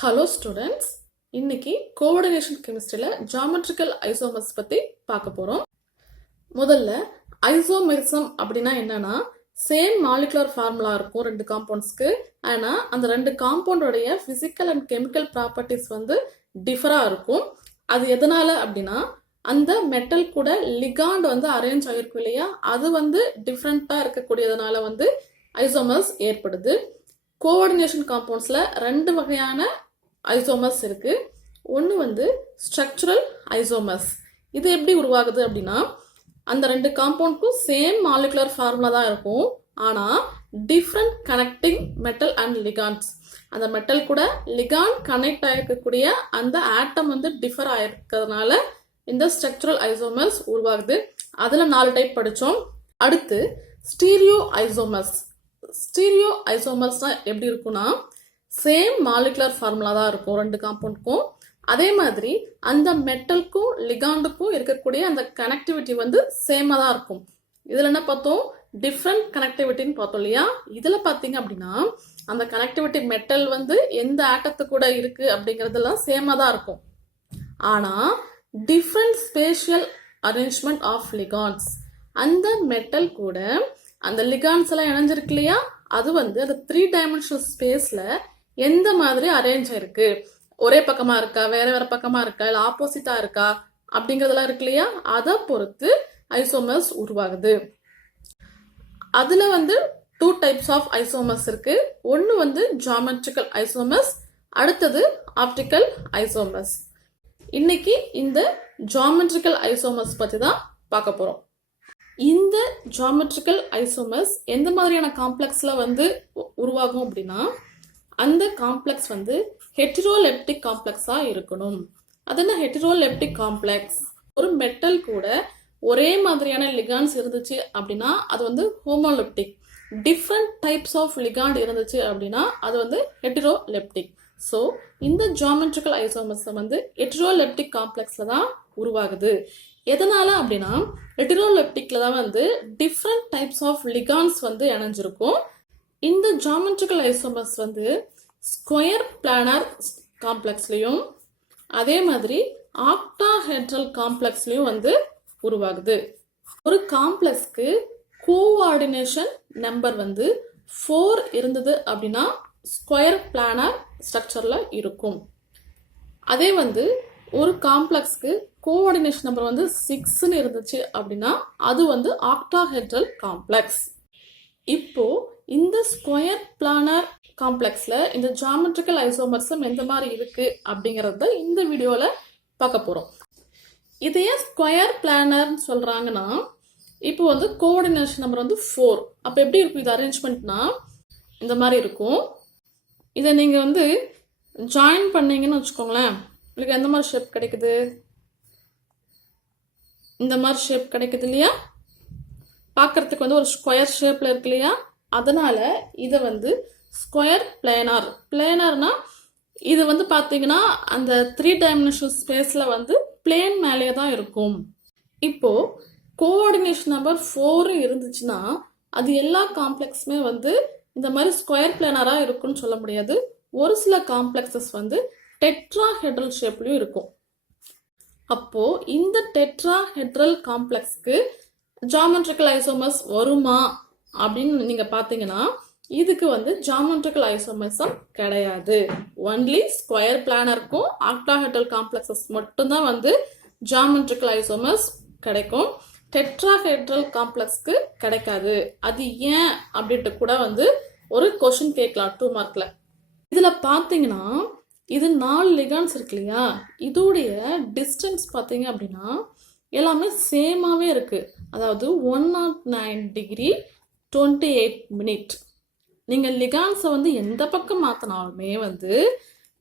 Hello students, இன்னைக்கு coordination கெமிஸ்ட்ரியில் geometrical isomers பற்றி பார்க்க போகிறோம். முதல்ல ஐசோமெரிசம் அப்படின்னா என்னன்னா, சேம் மாலிகுலர் ஃபார்முலா இருக்கும் ரெண்டு காம்பவுண்ட்ஸ்க்கு. ஆனால் அந்த ரெண்டு காம்பவுண்டோடைய ஃபிசிக்கல் அண்ட் கெமிக்கல் ப்ராப்பர்ட்டிஸ் வந்து டிஃபராக இருக்கும். அது எதனால அப்படின்னா, அந்த மெட்டல் கூட லிகாண்ட் வந்து அரேஞ்ச் ஆகிருக்கும் இல்லையா, அது வந்து டிஃப்ரெண்ட்டாக இருக்கக்கூடியதுனால வந்து ஐசோமர்ஸ் ஏற்படுது. கோஆர்டினேஷன் காம்பவுண்ட்ஸில் ரெண்டு வகையான ஐசோமர்ஸ் இருக்கு. ஒன்று வந்து ஸ்ட்ரக்சரல் ஐசோமர்ஸ். இது எப்படி உருவாகுது அப்படின்னா, அந்த ரெண்டு காம்பவுண்டுக்கும் சேம் மாலிகுலர் ஃபார்முலா தான் இருக்கும், ஆனால் டிஃப்ரெண்ட் கனெக்டிங் மெட்டல் அண்ட் லிகாண்ட்ஸ். அந்த மெட்டல் கூட லிகாண்ட் கனெக்ட் ஆகிருக்கக்கூடிய அந்த ஆட்டம் வந்து டிஃபர் ஆயிருக்கிறதுனால இந்த ஸ்ட்ரக்சரல் ஐசோமர்ஸ் உருவாகுது. அதில் 4 டைப் படித்தோம். அடுத்து ஸ்டீரியோ ஐசோமர்ஸ். ஸ்டீரியோ ஐசோமர்ஸ்னா எப்படி இருக்குன்னா, சேம் மாலிகுலர் ஃபார்முலா தான் இருக்கும் ரெண்டு காம்பவுண்டுக்கும். அதே மாதிரி அந்த மெட்டலுக்கும் லிகாண்டுக்கும் இருக்கக்கூடிய அந்த கனெக்டிவிட்டி வந்து சேமாக தான் இருக்கும். இதில் என்ன பார்த்தோம், டிஃப்ரெண்ட் கனெக்டிவிட்டின்னு பார்த்தோம் இல்லையா. இதில் பார்த்தீங்க அப்படின்னா அந்த கனெக்டிவிட்டி மெட்டல் வந்து எந்த ஆட்டத்து கூட இருக்கு அப்படிங்கிறதெல்லாம் சேமாக தான் இருக்கும். ஆனால் டிஃப்ரெண்ட் ஸ்பேஷியல் அரேஞ்ச்மெண்ட் ஆஃப் லிகாண்ட்ஸ். அந்த மெட்டல் கூட அந்த லிகாண்ட்ஸ் எல்லாம் இணைஞ்சிருக்கு இல்லையா, அது வந்து அந்த 3 டைமென்ஷனல் ஸ்பேஸ்ல எந்த மாதிரி அரேஞ்ச் ஆயிருக்கு, ஒரே பக்கமா இருக்கா, வேற வேற பக்கமா இருக்கா, இல்லை ஆப்போசிட்டா இருக்கா அப்படிங்கிறதெல்லாம் இருக்கு இல்லையா, அதை பொறுத்து ஐசோமர்ஸ் உருவாகுது. அதுல வந்து 2 டைப்ஸ் ஆஃப் ஐசோமர்ஸ் இருக்கு. ஒன்று வந்து ஜாமெட்ரிக்கல் ஐசோமர்ஸ், அடுத்தது ஆப்டிக்கல் ஐசோமர்ஸ். இன்னைக்கு இந்த ஜாமெட்ரிக்கல் ஐசோமர்ஸ் பத்தி தான் பார்க்க போறோம். இந்த ஜாமெட்ரிக்கல் ஐசோமர்ஸ் எந்த மாதிரியான காம்ப்ளெக்ஸ்ல வந்து உருவாகும் அப்படின்னா, அந்த காம்ப்ளெக்ஸ் வந்து ஹெட்ரோலெப்டிக் காம்ப்ளெக்ஸா இருக்கணும். அது என்ன ஹெட்ரோலெப்டிக் காம்ப்ளெக்ஸ்? ஒரு மெட்டல் கூட ஒரே மாதிரியான லிகாண்ட்ஸ் இருந்துச்சு அப்படின்னா அது வந்து homoleptic. Different types of ligand இருந்துச்சு அப்படின்னா அது வந்து ஹெட்ரோலெப்டிக். ஸோ இந்த ஜாமெட்ரிக்கல் ஐசோமர்ஸ் வந்து ஹெட்ரோலெப்டிக் காம்ப்ளெக்ஸ்ல தான் உருவாகுது. எதனால அப்படின்னா, ஹெட்ரோலெப்டிக்ல தான் வந்து டிஃப்ரெண்ட் டைப்ஸ் ஆஃப் லிகாண்ட்ஸ் வந்து இணைஞ்சிருக்கும். இந்த ஜாமெட்ரிக்கல் ஐசோமர்ஸ் வந்து ஸ்கொயர் பிளானர் காம்ப்ளெக்ஸ்லையும் அதே மாதிரி ஆக்டாஹெட்ரல் காம்ப்ளெக்ஸ்லையும் வந்து உருவாகுது. ஒரு காம்ப்ளெக்ஸ்க்கு கோஆர்டினேஷன் நம்பர் வந்து 4 இருந்தது அப்படின்னா ஸ்கொயர் பிளானர் ஸ்ட்ரக்சர்ல இருக்கும். அதே வந்து ஒரு காம்ப்ளெக்ஸ்க்கு கோஆர்டினேஷன் நம்பர் வந்து 6ன்னு இருந்துச்சு அப்படின்னா அது வந்து ஆக்டாஹெட்ரல் காம்ப்ளெக்ஸ். இப்போ இந்த ஸ்கொயர் பிளானர் காம்ப்ளெக்ஸ்ல இந்த ஜாமெட்ரிக்கல் ஐசோமர்ஸும் எந்த மாதிரி இருக்கு அப்படிங்கறத இந்த வீடியோல பார்க்க போறோம். இதையே ஸ்கொயர் பிளானர்னு சொல்றாங்கன்னா, இப்போ வந்து கோஆர்டினேஷன் நம்பர் வந்து 4. அப்ப எப்படி இருக்கும் இது அரேஞ்ச்மெண்ட்னா, இந்த மாதிரி இருக்கும். இதை நீங்க வந்து ஜாயின் பண்ணீங்கன்னு வச்சுக்கோங்களேன், உங்களுக்கு எந்த மாதிரி ஷேப் கிடைக்குது, இந்த மாதிரி ஷேப் கிடைக்குது இல்லையா. பார்க்கறதுக்கு வந்து ஒரு ஸ்கொயர் ஷேப்ல இருக்கு இல்லையா. அதனால இதை வந்து ஸ்கொயர் பிளேனார். பிளேனார்னா இது வந்து பார்த்தீங்கன்னா அந்த 3 டைமென்ஷனல் ஸ்பேஸ்ல வந்து பிளேன் மேலே தான் இருக்கும். இப்போ கோஆர்டினேஷன் நம்பர் 4 இருந்துச்சுன்னா அது எல்லா காம்ப்ளெக்ஸுமே வந்து இந்த மாதிரி ஸ்கொயர் பிளேனரா இருக்குன்னு சொல்ல முடியாது. ஒரு சில காம்ப்ளெக்ஸஸ் வந்து டெட்ராஹெட்ரல் ஷேப்லயும் இருக்கும். அப்போ இந்த டெட்ராஹெட்ரல் காம்ப்ளெக்ஸ்க்கு ஜாமெட்ரிக்கல் ஐசோமர்ஸ் வருமா அப்படின்னு நீங்க பாத்தீங்கன்னா, இதுக்கு வந்து ஜாமெட்ரிக்கல் ஐசோமர்ஸம் கிடையாது. ஒன்லி ஸ்கொயர் பிளானருக்கும் ஆக்டாஹெட்ரல் காம்ப்ளெக்ஸஸ் மட்டும்தான் வந்து ஜாமெட்ரிக்கல் ஐசோமர்ஸ் கிடைக்கும். டெட்ராஹெட்ரல் காம்ப்ளெக்ஸ்க்கு கிடைக்காது. அது ஏன் அப்படின்ட்டு கூட வந்து ஒரு கொஸ்டின் கேட்கலாம் 2 மார்க்ல. இதுல பாத்தீங்கன்னா இது 4 லிகாண்ட்ஸ் இருக்கு இல்லையா, இதோடைய டிஸ்டன்ஸ் பார்த்தீங்க அப்படின்னா எல்லாமே சேமாவே இருக்கு. அதாவது 109 டிகிரி 28 மினிட். நீங்க லிகாண்ட்ஸை வந்து எந்த பக்கம் மாத்தினாலுமே வந்து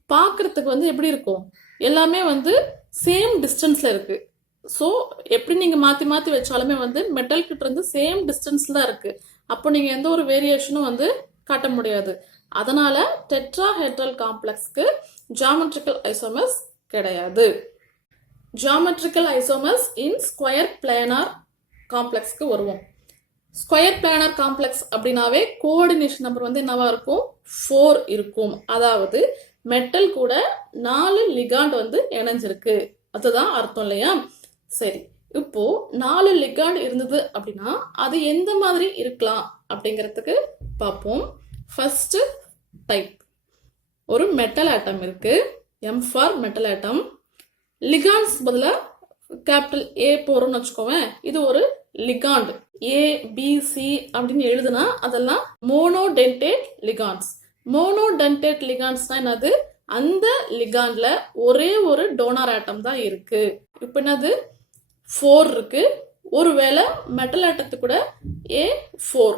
பார்க்கறதுக்கு வந்து எப்படி இருக்கும், எல்லாமே வந்து சேம் டிஸ்டன்ஸ்ல இருக்கு. ஸோ எப்படி நீங்க மாத்தி மாத்தி வச்சாலுமே வந்து மெட்டல் கிட்ட இருந்து சேம் டிஸ்டன்ஸ்ல தான் இருக்கு. அப்போ நீங்க எந்த ஒரு வேரியேஷனும் வந்து காட்ட முடியாது. அதனால டெட்ராஹெட்ரல் காம்ப்ளெக்ஸ்க்கு ஜாமெட்ரிக்கல் ஐசோமர்ஸ் கிடையாது. ஜாமெட்ரிக்கல் ஐசோமர்ஸ் இன் ஸ்கொயர் பிளானர் காம்ப்ளெக்ஸ்க்கு வருவோம். ஸ்கொயர் பிளானர் காம்ப்ளெக்ஸ் அப்படின்னாவே கோஆர்டினேஷன் நம்பர் வந்து என்னவா இருக்கும், 4 இருக்கும். அதாவது மெட்டல் கூட 4 லிகாண்ட் வந்து இணைஞ்சிருக்கு, அதுதான் அர்த்தம் இல்லையா? சரி, இப்போ 4 லிகாண்ட் இருந்தது அப்படின்னா அது எந்த மாதிரி இருக்கலாம் அப்படிங்கிறதுக்கு பார்ப்போம். ஃபர்ஸ்ட் டைப், ஒரு மெட்டல் ஆட்டம் இருக்கு, எம் ஃபார் மெட்டல் ஆட்டம். லிகாண்ட்ஸ் பதிலா கேபிட்டல் ஏ போறோம்னு வச்சுக்கோங்க, இது ஒரு லிகாண்ட். ஏ பி சி அப்படின்னு எழுதுனா அதெல்லாம் மோனோடென்டேட் லிகாண்ட்ஸ். மோனோடென்டேட் லிகாண்ட்ஸ்னா என்னது? அந்த லிகாண்ட்ல ஒரே ஒரு டோனார் ஆட்டம் தான் இருக்கு. இப்போ என்னது? 4 இருக்கு. ஒருவேளை மெட்டல் ஆட்டத்துக்கு கூட A4.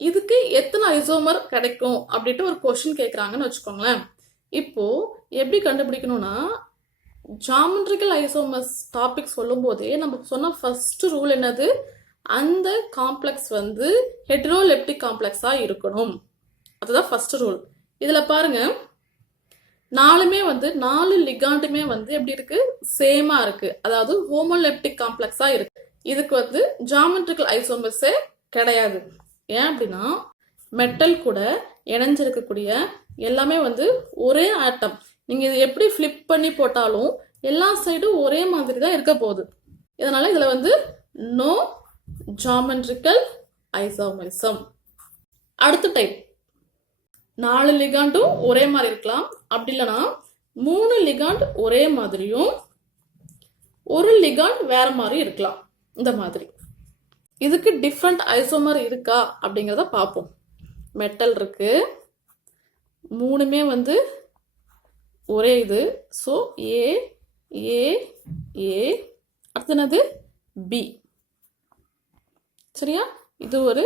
இதுக்கு எத்தனை ஐசோமர் கிடைக்கும் அப்படின்ட்டு ஒரு கொஸ்டின் கேட்குறாங்கன்னு வச்சுக்கோங்களேன். இப்போ எப்படி கண்டுபிடிக்கணும்னா, ஜாமெட்ரிக்கல் ஐசோமர்ஸ் டாபிக் சொல்லும் போதே நம்ம சொன்ன ஃபர்ஸ்ட் ரூல் என்னது? அந்த காம்ப்ளெக்ஸ் வந்து ஹெட்ரோலெப்டிக் காம்ப்ளெக்ஸா இருக்கணும். அதுதான் ஃபர்ஸ்ட் ரூல். இதுல பாருங்க, 4மே வந்து 4 லிகாண்டுமே வந்து எப்படி இருக்கு? சேமா இருக்கு, அதாவது ஹோமோலெப்டிக் காம்ப்ளெக்ஸா இருக்கு. இதுக்கு வந்து ஜாமெட்ரிக்கல் ஐசோமர்ஸே கிடையாது. ஏன் அப்படின்னா மெட்டல் கூட இணைஞ்சிருக்கக்கூடிய எல்லாமே வந்து ஒரே ஆட்டம். நீங்க இது எப்படி ஃபிளிப் பண்ணி போட்டாலும் எல்லா சைடும் ஒரே மாதிரி தான் இருக்க போகுது. இதனால இதுல வந்து நோ ஜாமெட்ரிக்கல் ஐசோமரிசம். அடுத்த டைப், 4 லிகாண்டும் ஒரே மாதிரி இருக்கலாம், அப்படி இல்லைன்னா 3 லிகாண்ட் ஒரே மாதிரியும் ஒரு லிகாண்ட் வேற மாதிரி இருக்கலாம். இந்த மாதிரி இதுக்கு டிஃப்ரெண்ட் ஐசோமர் இருக்கா அப்படிங்கிறத பார்ப்போம். மெட்டல் இருக்கு, 3மே வந்து ஒரே இது. ஸோ ஏ ஏ ஏ, அடுத்து என்னது? பி. சரியா? இது ஒரு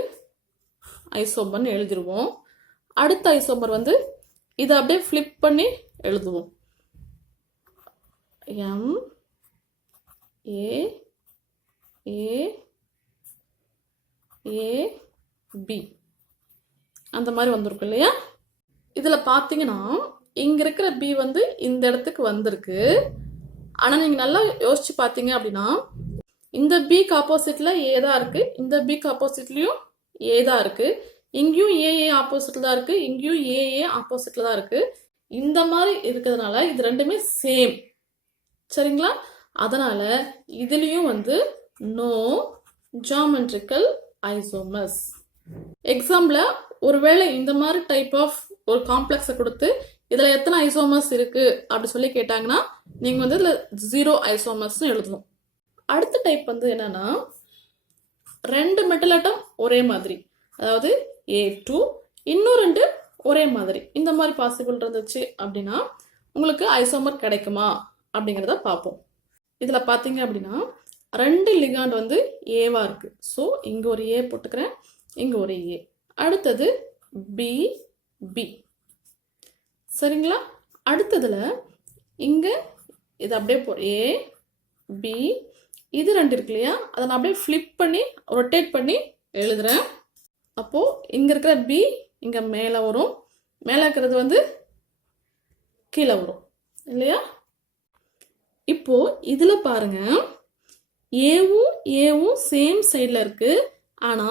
ஐசோமர்னு எழுதிருவோம். அடுத்த ஐசோமர் வந்து இதை அப்படியே ஃபிளிப் பண்ணி எழுதுவோம். M A A A B, அந்த மாதிரி வந்திருக்கு இல்லையா? இதுல பாத்தீங்கன்னா இங்க இருக்கிற பி வந்து இந்த இடத்துக்கு வந்திருக்கு. ஆனா நீங்க நல்லா யோசிச்சு பாத்தீங்க அப்படின்னா இந்த பிக்கு ஆப்போசிட்ல ஏ தான் இருக்கு, இந்த பிக்கு ஆப்போசிட்லயும் ஏ தான் இருக்கு, இங்கேயும் ஏ ஆப்போசிட்ல தான் இருக்கு, இங்கேயும் ஏ ஆப்போசிட்ல தான் இருக்கு. இந்த மாதிரி இருக்கிறதுனால இது ரெண்டுமே சேம். சரிங்களா? அதனால இதுலயும் வந்து நோ ஜாமெட்ரிக்கல் ஐசோமர்ஸ். எக்ஸாம்பிள ஒருவேளை இந்த மாதிரி டைப் ஆஃப் ஒரு காம்ப்ளெக்ஸை கொடுத்து இதுல எத்தனை ஐசோமர்ஸ் இருக்கு அப்படி சொல்லி கேட்டாங்கன்னா நீங்க வந்து இதுல 0 ஐசோமர்ஸ் எழுதணும். அடுத்த டைப் வந்து என்னன்னா, 2 மெட்டல் ஆட்டம் ஒரே மாதிரி, அதாவது A2, இன்னும் 2 ஒரே மாதிரி. இந்த மாதிரி பாசிபிள் இருந்துச்சு அப்படின்னா உங்களுக்கு ஐசோமர் கிடைக்குமா அப்படிங்கிறத பார்ப்போம். இதுல பாத்தீங்க அப்படின்னா 2 லிகாண்ட் வந்து ஏவா இருக்கு. ஸோ இங்க ஒரு ஏ போட்டுக்கிறேன், இங்க ஒரு ஏ. அடுத்தது பி பி. சரிங்களா? அடுத்ததுல இங்க இது அப்படியே ஏ பி, இது 2 இருக்கு இல்லையா? அதை நான் அப்படியே ஃபிளிப் பண்ணி ரொட்டேட் பண்ணி எழுதுறேன். அப்போ இங்க இருக்கிற பி இங்க மேல வரும், மேல இருக்கிறது வந்து கீழே வரும் இல்லையா? இப்போ இதுல பாருங்க, ஏவும் சேம் சைட்ல இருக்கு, ஆனா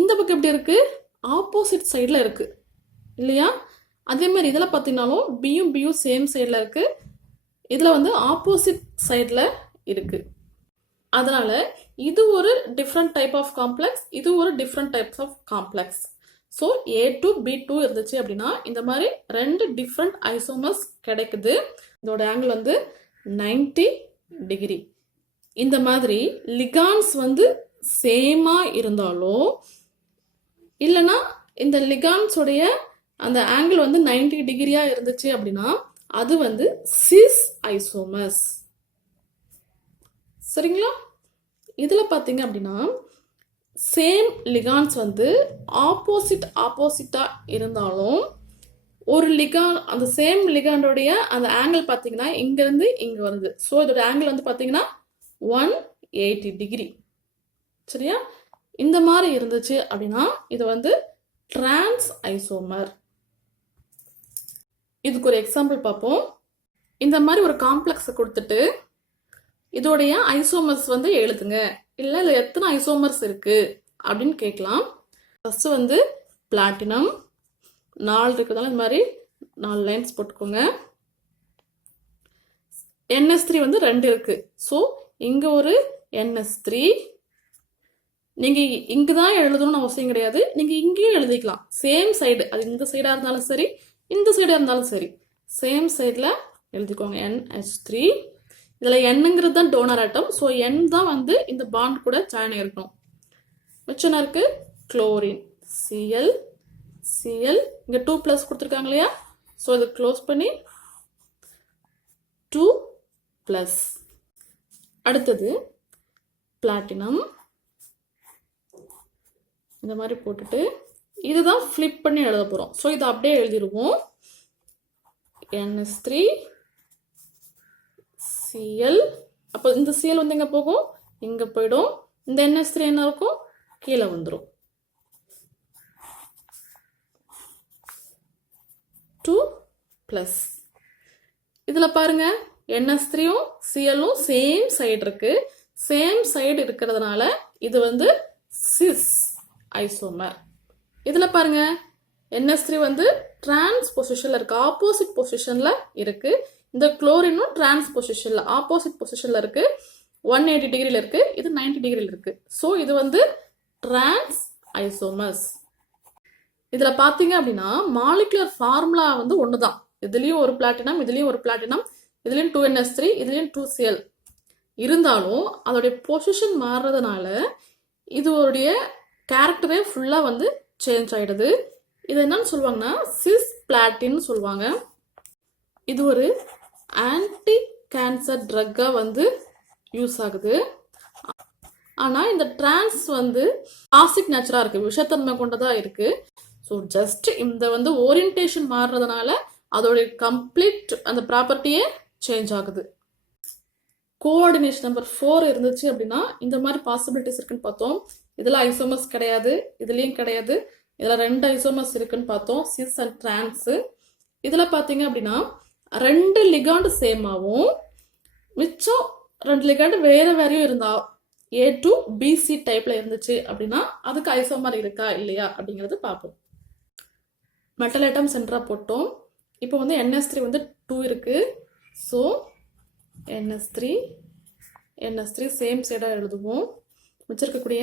இந்த பக்கம் எப்படி இருக்கு? ஆப்போசிட் சைட்ல இருக்கு இல்லையா? அதே மாதிரி இதுல பாத்தீங்கன்னாலும் பியும் சேம் சைட்ல இருக்கு, இதுல வந்து ஆப்போசிட் சைட்ல இருக்கு. அதனால இது ஒரு டிஃப்ரெண்ட் டைப் ஆஃப் காம்ப்ளெக்ஸ், இது ஒரு different types of complex. So A2 B2 இருந்துச்சு அப்படின்னா இந்த மாதிரி 2 டிஃப்ரெண்ட் ஐசோமர்ஸ் கிடைக்குது. இதோட ஆங்கிள் வந்து 90 டிகிரி. இந்த மாதிரி லிகாண்ட்ஸ் வந்து சேமா இருந்தாலும் இல்லைன்னா இந்த லிகாண்ட்ஸோடைய அந்த ஆங்கிள் வந்து 90 டிகிரியா இருந்துச்சு அப்படின்னா அது வந்து சிஸ் ஐசோமர்ஸ். சரிங்களா? இதுல பாத்தீங்க அப்படின்னா சேம் லிகாண்ட்ஸ் வந்து ஆப்போசிட்டா இருந்தாலும் ஒரு லிகாண்ட், அந்த சேம் லிகாண்டோடைய அந்த ஆங்கிள் பாத்தீங்கன்னா இங்க இருந்து இங்க வருது. ஸோ இதோட ஆங்கிள் வந்து பாத்தீங்கன்னா 180 டிகிரி. சரியா? இந்த மாதிரி இருந்துச்சு அப்படின்னா இது வந்து டிரான்ஸ் ஐசோமர். இதுக்கு ஒரு எக்ஸாம்பிள் பார்ப்போம். இந்த மாதிரி ஒரு காம்ப்ளெக்ஸை கொடுத்துட்டு இதோடைய ஐசோமர்ஸ் வந்து எழுதுங்க, இல்லை இல்லை எத்தனை ஐசோமர்ஸ் இருக்கு அப்படின்னு கேட்கலாம். ஃபர்ஸ்ட் வந்து பிளாட்டினம் 4 இருக்குதால இந்த மாதிரி 4 லைன்ஸ் போட்டுக்கோங்க. NS3 வந்து 2 இருக்கு. ஸோ இங்க ஒரு NS3. நீங்க இங்க தான் எழுதணும்னு அவசியம் கிடையாது. நீங்க இங்கேயும் எழுதிக்கலாம். சேம் சைடு, அது இந்த சைடா இருந்தாலும் சரி, இந்த சைடா இருந்தாலும் சரி, சேம் சைடுல எழுதிக்கோங்க NH3. இதுல Nங்கிறது தான் டோனர் ஆட்டம். ஸோ N தான் வந்து இந்த பாண்ட் கூட ஜாயின் ஆயிருக்கணும். மிச்சம் இருக்கு குளோரின் Cl, Cl இங்க 2 பிளஸ் கொடுத்துருக்காங்க இல்லையா? ஸோ இது க்ளோஸ் பண்ணி 2 பிளஸ். அடுத்தது பிளாட்டினம் இந்த மாதிரி போட்டுட்டு இதுதான் ஃபிளிப் பண்ணி எழுத போறோம். ஸோ இதை அப்படியே எழுதிடுவோம். NS3 Cl. அப்போ இந்த Cl வந்து எங்க போகும்? இங்க போயிடும். இந்த NS3 என்ன இருக்கும்? கீழே வந்துடும். 2 பிளஸ். இதுல பாருங்க NS3யும் Clயும் சேம் சைடு இருக்கு. சேம் சைடு இருக்கிறதுனால இது வந்து சிஸ் ஐசோமர். இதுல பாருங்க NS3 வந்து டிரான்ஸ் பொசிஷன்ல இருக்கு, ஆப்போசிட் பொசிஷன்ல இருக்கு. இந்த குளோரினும் டிரான்ஸ் பொசிஷன்ல ஆப்போசிட் பொசிஷன்ல இருக்கு. 180 டிகிரில இருக்கு, இது 90 டிகிரில இருக்கு. ஸோ இது வந்து டிரான்ஸ் ஐசோமர்ஸ். இதுல பாத்தீங்க அப்படின்னா மாலிகுலர் ஃபார்முலா வந்து ஒண்ணுதான். இதுலயும் ஒரு பிளாட்டினம், இதுலயும் ஒரு பிளாட்டினம், இதுலயும் 2NS3, இதுலயும் 2Cl. இருந்தாலும் அதோடைய பொசிஷன் மாறுறதுனால இதோடைய கேரக்டரே ஃபுல்லா வந்து சேஞ்ச் ஆயிடுது. இது என்னன்னு சொல்லுவாங்கன்னா சிஸ் பிளாட்டின் சொல்லுவாங்க. இது ஒரு ஆன்டி கேன்சர் ட்ரக்கா வந்து யூஸ் ஆகுது. ஆனா இந்த டிரான்ஸ் வந்து டாக்ஸிக் நேச்சரா இருக்கு, விஷத்தன்மை கொண்டதா இருக்கு. ஸோ ஜஸ்ட் இந்த வந்து ஓரியன்டேஷன் மாறுறதுனால அதோடைய கம்ப்ளீட் அந்த ப்ராப்பர்ட்டியே சேஞ்ச் ஆகுது. கோஆர்டினேஷன் நம்பர் 4 இருந்துச்சு அப்படின்னா இந்த மாதிரி பாசிபிலிட்டிஸ் இருக்குன்னு பார்த்தோம். இதுல ஐசோமர்ஸ் கிடையாது, இதுலயும் கிடையாது. இதுல 2 ஐசோமர்ஸ் இருக்குன்னு பார்த்தோம், சிஸ் அண்ட் டிரான்ஸ். இதுல பாத்தீங்க அப்படின்னா 2 லிகாண்ட் சேமாவும் மிச்சம் 2 லிகாண்ட் வேற வேறையும் இருந்தா A to BC டைப்ல இருந்துச்சு அப்படின்னா அதுக்கு ஐசோமர் இருக்கா இல்லையா அப்படிங்கிறது பார்ப்போம். மெட்டல் ஐட்டம் சென்டரா போட்டோம். இப்போ வந்து NS3 வந்து 2 இருக்கு. ஸோ NS3 சேம் சைடா எழுதுவோம். மிச்சிருக்கக்கூடிய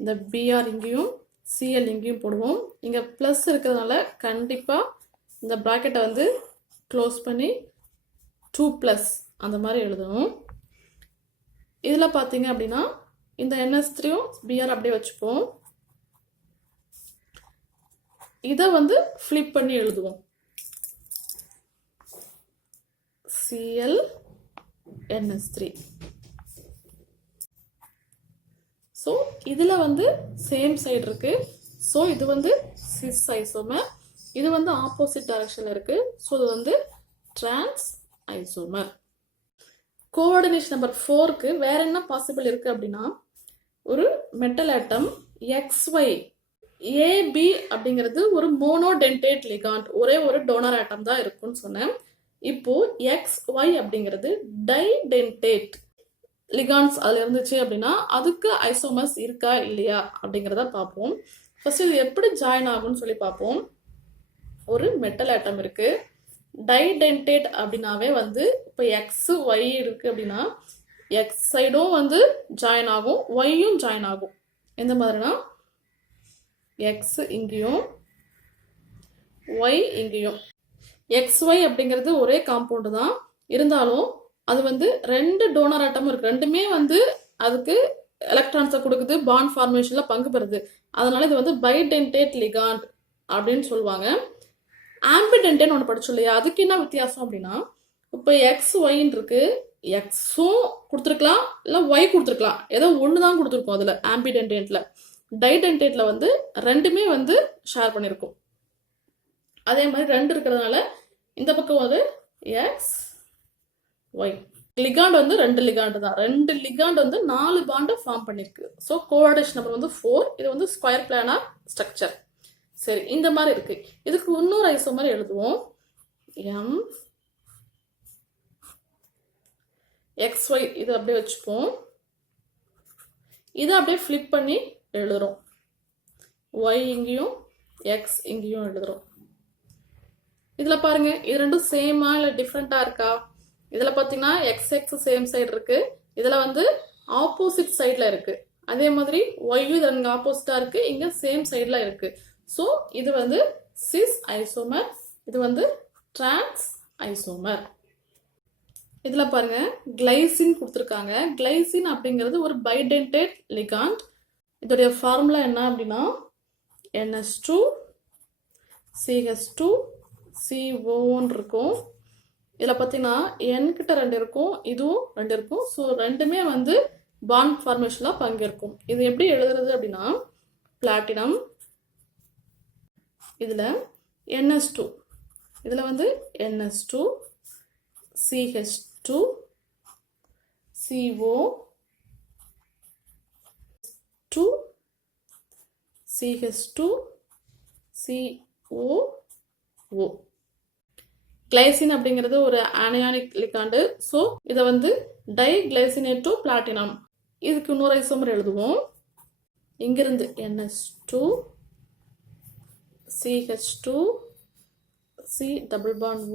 இந்த Br இங்கேயும் Cl இங்கேயும் போடுவோம். இங்க பிளஸ் இருக்கிறதுனால கண்டிப்பா இந்த பிராக்கெட்டை வந்து க்ளோஸ் பண்ணி 2 பிளஸ் அந்த மாதிரி எழுதணும். இதுல பாத்தீங்க அப்படின்னா இந்த NS3யும் Br அப்படியே வச்சுப்போம். இதை வந்து ஃபிளிப் பண்ணி எழுதுவோம். Cl NS3. ஸோ இதுல வந்து சேம் சைடு இருக்கு. ஸோ இது வந்து சிஸ் ஐசோமர், இது வந்து ஆப்போசிட் டைரக்ஷன்ல இருக்கு. ஸோ இது வந்து டிரான்ஸ் ஐசோமர். கோஆர்டினேஷன் நம்பர் 4க்கு வேற என்ன பாசிபிள் இருக்கு அப்படின்னா ஒரு மெட்டல் ஆட்டம் XY AB அப்படிங்கிறது ஒரு மோனோடென்டேட் லிகாண்ட், ஒரே ஒரு டோனர் ஆட்டம் தான் இருக்குன்னு சொன்னேன். இப்போ XY அப்படிங்கிறது டைடென்டேட் லிகாண்ட்ஸ் அதுல இருந்துச்சு அப்படின்னா அதுக்கு ஐசோமர்ஸ் இருக்கா இல்லையா அப்படிங்கிறத பார்ப்போம். ஃபர்ஸ்ட் இது எப்படி ஜாயின் ஆகும்னு சொல்லி பார்ப்போம். ஒரு மெட்டல் ஆட்டம் இருக்கு, டைடென்டேட் அப்படின்னாவே வந்து இப்போ XY இருக்கு அப்படின்னா எக்ஸ் சைடும் வந்து ஜாயின் ஆகும், ஒய்யும் ஜாயின் ஆகும். எந்த மாதிரினா எக்ஸ் இங்கேயும் ஒய் இங்கேயும். XY அப்படிங்கிறது ஒரே காம்பவுண்டு தான், இருந்தாலும் அது வந்து 2 டோனர் ஆட்டமும் இருக்கு. ரெண்டுமே வந்து அதுக்கு எலக்ட்ரான்ஸை கொடுக்குது, பாண்ட் ஃபார்மேஷன்ல பங்கு பெறுது. அதனால இது வந்து பைடென்டேட் லிகாண்ட் அப்படின்னு சொல்லுவாங்க. ஆம்பிடென்டேன்னு ஒன்று படிச்சோம் இல்லையா, அதுக்கு என்ன வித்தியாசம் அப்படின்னா இப்போ XYன்னு இருக்கு, எக்ஸும் கொடுத்துருக்கலாம் இல்லை ஒய் கொடுத்துருக்கலாம், ஏதோ ஒன்று தான் கொடுத்துருக்கோம் அதில் ஆம்பிடென்டேட்ல. டைடென்டேட்ல வந்து ரெண்டுமே வந்து ஷேர் பண்ணியிருக்கோம். அதே மாதிரி 2 இருக்கிறதுனால இந்த பக்கம் வந்து எக்ஸ் ஒய். லிகாண்ட் வந்து 2 லிகாண்ட் தான், 2 லிகாண்ட் வந்து 4 பாண்டை ஃபார்ம் பண்ணிருக்கு. ஸோ கோஆர்டினேஷன் நம்பர் வந்து 4. இது வந்து ஸ்கொயர் பிளானார் ஸ்ட்ரக்சர். சரி, இந்த மாதிரி இருக்கு. இதுக்கு இன்னொரு ஐசோமர் எழுதுவோம். M XY இது அப்படியே வச்சுப்போம். இதை அப்படியே ஃபிளிப் பண்ணி எழுதுறோம். Y இங்கேயும் X இங்கேயும் எழுதுறோம். இதுல பாருங்க இது ரெண்டும் சேமா இல்லை டிஃப்ரெண்டா இருக்கா? இதில் பார்த்தீங்கன்னா XX சேம் சைடு இருக்கு, இதில் வந்து ஆப்போசிட் சைடில் இருக்கு. அதே மாதிரி ஒய்யும் இதில் இங்கே ஆப்போசிட்டாக இருக்கு, இங்கே சேம் சைடில் இருக்கு. ஸோ இது வந்து சிஸ் ஐசோமர், இது வந்து டிரான்ஸ் ஐசோமர். இதில் பாருங்க கிளைசின் கொடுத்துருக்காங்க. கிளைசின் அப்படிங்கிறது ஒரு பைடென்டேட் லிகாண்ட். இதோடைய ஃபார்முலா என்ன அப்படின்னா NH2 CH2 CO1 இருக்கும். இதில் பார்த்தீங்கன்னா N கிட்ட 2 இருக்கும், இதுவும் 2 இருக்கும். ஸோ ரெண்டுமே வந்து பாண்ட் ஃபார்மேஷனில் பங்கேற்கும். இது எப்படி எழுதுறது அப்படின்னா பிளாட்டினம், இதில் NH2, இதில் வந்து NH2 CH2 CO2 CH2 COO. Glycine அப்படிங்கிறது ஒரு அனயானிக் லிகாண்டு. ஸோ இதை வந்து டைகிளைசினேட்டோ பிளாட்டினம். இதுக்கு இன்னொரு ஐசோமர் எழுதுவோம். இங்கிருந்து NH2 CH2 C double bond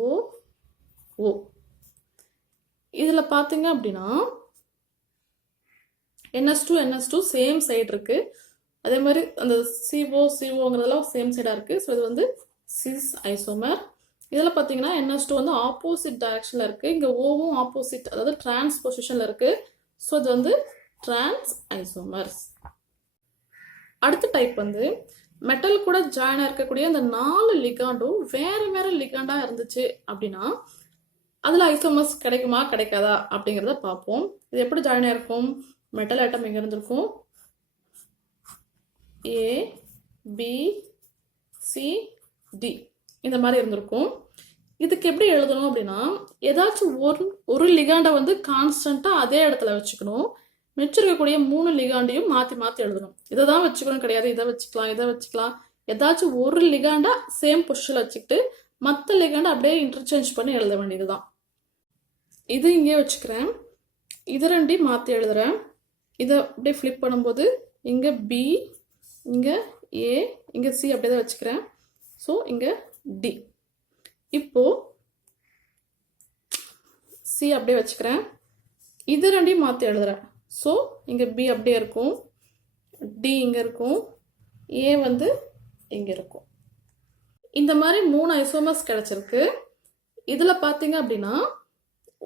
O. இதில் பார்த்தீங்க அப்படின்னா NH2 சேம் சைடு இருக்கு, அதே மாதிரி அந்த COங்கிறதெல்லாம் சேம் சைடாக இருக்கு. ஸோ இது வந்து சிஸ் ஐசோமர். இதில் பார்த்தீங்கன்னா NH2 வந்து ஆப்போசிட் டைரக்ஷனில் இருக்கு, இங்கே ஓவும் ஆப்போசிட், அதாவது டிரான்ஸ் பொசிஷனில் இருக்கு. ஸோ இது வந்து டிரான்ஸ் ஐசோமர்ஸ். அடுத்த டைப் வந்து மெட்டல் கூட ஜாயின் இருக்கக்கூடிய அந்த 4 லிகாண்டும் வேற வேற லிகாண்டா இருந்துச்சு அப்படின்னா அதில் ஐசோமர்ஸ் கிடைக்குமா கிடைக்காதா அப்படிங்கிறத பார்ப்போம். இது எப்படி ஜாயின் ஆயிருக்கும்? மெட்டல் ஆட்டம் எங்கே இருந்திருக்கும்? A B C D இந்த மாதிரி இருந்திருக்கும். இதுக்கு எப்படி எழுதணும் அப்படின்னா ஏதாச்சும் ஒரு லிகாண்டை வந்து கான்ஸ்டண்ட்டாக அதே இடத்துல வச்சுக்கணும், மிச்சிருக்கக்கூடிய 3 லிகாண்டையும் மாற்றி மாற்றி எழுதணும். இதை தான் வச்சுக்கணும் கிடையாது, இதை வச்சுக்கலாம். ஏதாச்சும் ஒரு லிகாண்டை சேம் பொசிஷனில் வச்சுக்கிட்டு மற்ற லிகாண்டை அப்படியே இன்டர்சேஞ்ச் பண்ணி எழுத வேண்டியது தான். இது இங்கே வச்சுக்கிறேன், இது ரெண்டையும் மாற்றி எழுதுறேன். இதை அப்படியே ஃப்ளிப் பண்ணும்போது இங்கே B, இங்கே A, இங்கே C அப்படியே தான் வச்சுக்கிறேன். ஸோ இங்கே D. இப்போ C அப்படியே வச்சுக்கிறேன், இது ரெண்டையும் மாற்றி எழுதுறேன். ஸோ இங்கே B அப்படியே இருக்கும், D இங்கே இருக்கும், A வந்து இங்கே இருக்கும். இந்த மாதிரி 3 ஐசோமர்ஸ் கிடைச்சிருக்கு. இதில் பார்த்தீங்க அப்படின்னா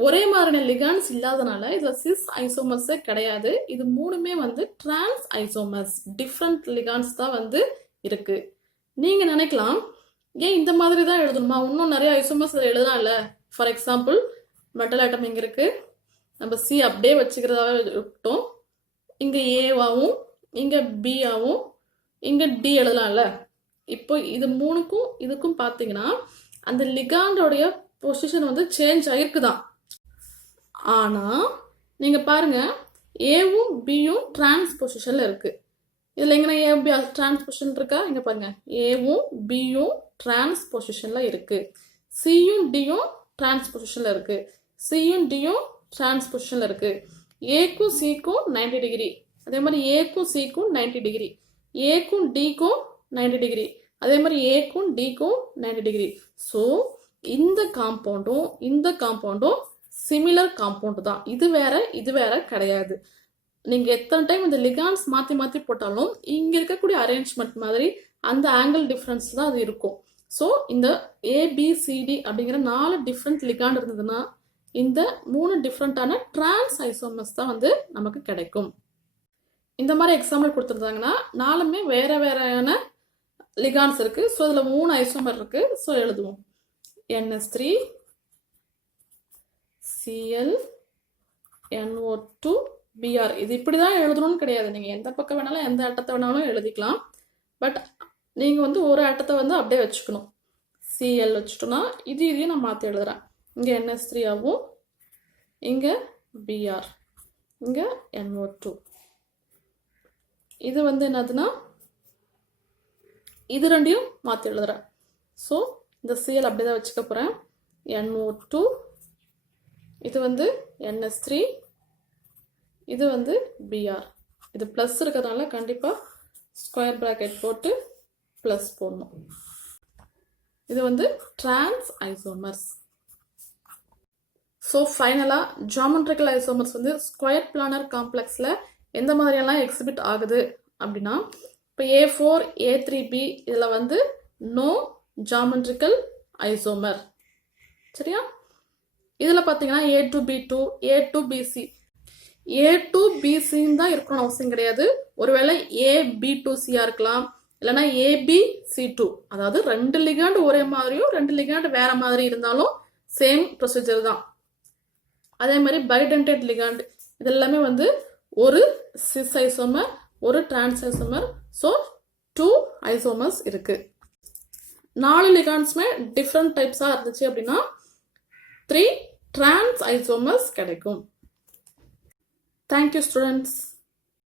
ஒரே மாதிரியான லிகாண்ட்ஸ் இல்லாதனால இதில் சிஸ் ஐசோமர்ஸே கிடையாது. இது 3மே வந்து டிரான்ஸ் ஐசோமர்ஸ், டிஃப்ரெண்ட் லிகாண்ட்ஸ் தான் வந்து இருக்கு. நீங்கள் நினைக்கலாம் ஏன் இந்த மாதிரி தான் எழுதணுமா, இன்னும் நிறைய ஐசோமர்ஸ் இதில் எழுதலாம்ல. ஃபார் எக்ஸாம்பிள் மெட்டல் ஆட்டம் இங்கே இருக்கு, நம்ம C அப்படியே வச்சுக்கிறதாவே இருக்கட்டும், இங்கே ஏவாவும் இங்கே பியாவும் இங்கே D எழுதலாம்ல. இப்போ இது 3க்கும் இதுக்கும் பார்த்தீங்கன்னா அந்த லிகாண்டோடைய பொசிஷன் வந்து சேஞ்ச் ஆகிருக்குதான். ஆனால் நீங்கள் பாருங்கள் ஏவும் பியும் டிரான்ஸ் பொசிஷனில் இருக்குது. இதில் எங்கன்னா ஏ பி டிரான்ஸ் பொசிஷன் இருக்கா? இங்கே பாருங்கள் ஏவும் பியும் டிரான்ஸ் பொசிஷனில் இருக்குது, சியும் டியும் டிரான்ஸ் பொசிஷனில் இருக்குது, சியும் டியும் டிரான்ஸ் பொசிஷனில் இருக்குது. ஏக்கும் சிக்கும் 90 டிகிரி, அதே மாதிரி ஏக்கும் சிக்கும் 90 டிகிரி, ஏக்கும் டிக்கும் 90 டிகிரி, அதே மாதிரி ஏக்கும் டிக்கும் 90 டிகிரி. ஸோ இந்த காம்பவுண்டும் சிமிலர் காம்பவுண்ட் தான். இது வேற கிடையாது. நீங்கள் எத்தனை டைம் இந்த லிகாண்ட்ஸ் மாற்றி மாற்றி போட்டாலும் இங்கே இருக்கக்கூடிய அரேஞ்ச்மெண்ட் மாதிரி அந்த ஆங்கிள் டிஃப்ரென்ஸ் தான் அது இருக்கும். ஸோ இந்த ABCD அப்படிங்கிற 4 டிஃப்ரெண்ட் லிகாண்ட் இருந்ததுன்னா இந்த 3 டிஃப்ரெண்ட்டான டிரான்ஸ் ஐசோமர்ஸ் தான் வந்து நமக்கு கிடைக்கும். இந்த மாதிரி எக்ஸாம்பிள் கொடுத்துருந்தாங்கன்னா 4மே வேற வேறையான லிகாண்ட்ஸ் இருக்கு. ஸோ இதில் 3 ஐசோமர் இருக்கு. ஸோ எழுதுவோம் NH3 Cl NO2 Br. இது இப்படி தான் எழுதணும்னு கிடையாது, நீங்கள் எந்த பக்கம் வேணாலும் எந்த ஆட்டத்தை வேணாலும் எழுதிக்கலாம். பட் நீங்கள் வந்து ஒரு ஆட்டத்தை வந்து அப்படியே வச்சுக்கணும். Cl வச்சுட்டோன்னா இதையும் நான் மாற்றி எழுதுறேன். இங்கே NH3 ஆகும், இங்கே Br, இங்கே NO2. இது வந்து என்னதுன்னா இது ரெண்டையும் மாற்றி எழுதுறேன். ஸோ இந்த Cl அப்படியே தான் வச்சுக்க போகிறேன். NO2, இது வந்து NH3, இது வந்து Br. இது ப்ளஸ் இருக்கிறதுனால கண்டிப்பாக ஸ்கொயர் ப்ராக்கெட் போட்டு ப்ளஸ் போடணும். இது வந்து டிரான்ஸ் ஐசோமர்ஸ். ஸோ ஃபைனலாக ஜாமெட்ரிக்கல் ஐசோமர்ஸ் வந்து ஸ்கொயர் பிளானர் காம்ப்ளெக்ஸில் எந்த மாதிரியெல்லாம் எக்ஸிபிட் ஆகுது அப்படின்னா, இப்போ A4 A3B இதில் வந்து நோ ஜாமெட்ரிக்கல் ஐசோமர். சரியா? இதில் பார்த்தீங்கன்னா A2B2 A2BC A2BCன்னு தான் இருக்கணும்னு அவசியம் கிடையாது. ஒருவேளை AB2Cயா இருக்கலாம், இல்லைன்னா ABC2. அதாவது 2 லிகாண்ட் ஒரே மாதிரியும் 2 லிகாண்ட் வேற மாதிரி இருந்தாலும் சேம் ப்ரொசீஜர் தான். அதே மாதிரி பைடென்டேட் லிகாண்ட் இது எல்லாமே வந்து ஒரு சிஸ் ஐசோமர், ஒரு டிரான்ஸ் ஐசோமர். ஸோ 2 ஐசோமர்ஸ் இருக்கு. 4 லிகாண்ட்ஸுமே டிஃப்ரெண்ட் டைப்ஸாக இருந்துச்சு அப்படின்னா 3 டிரான்ஸ் ஐசோமர்ஸ் கிடைக்கும். Thank you students.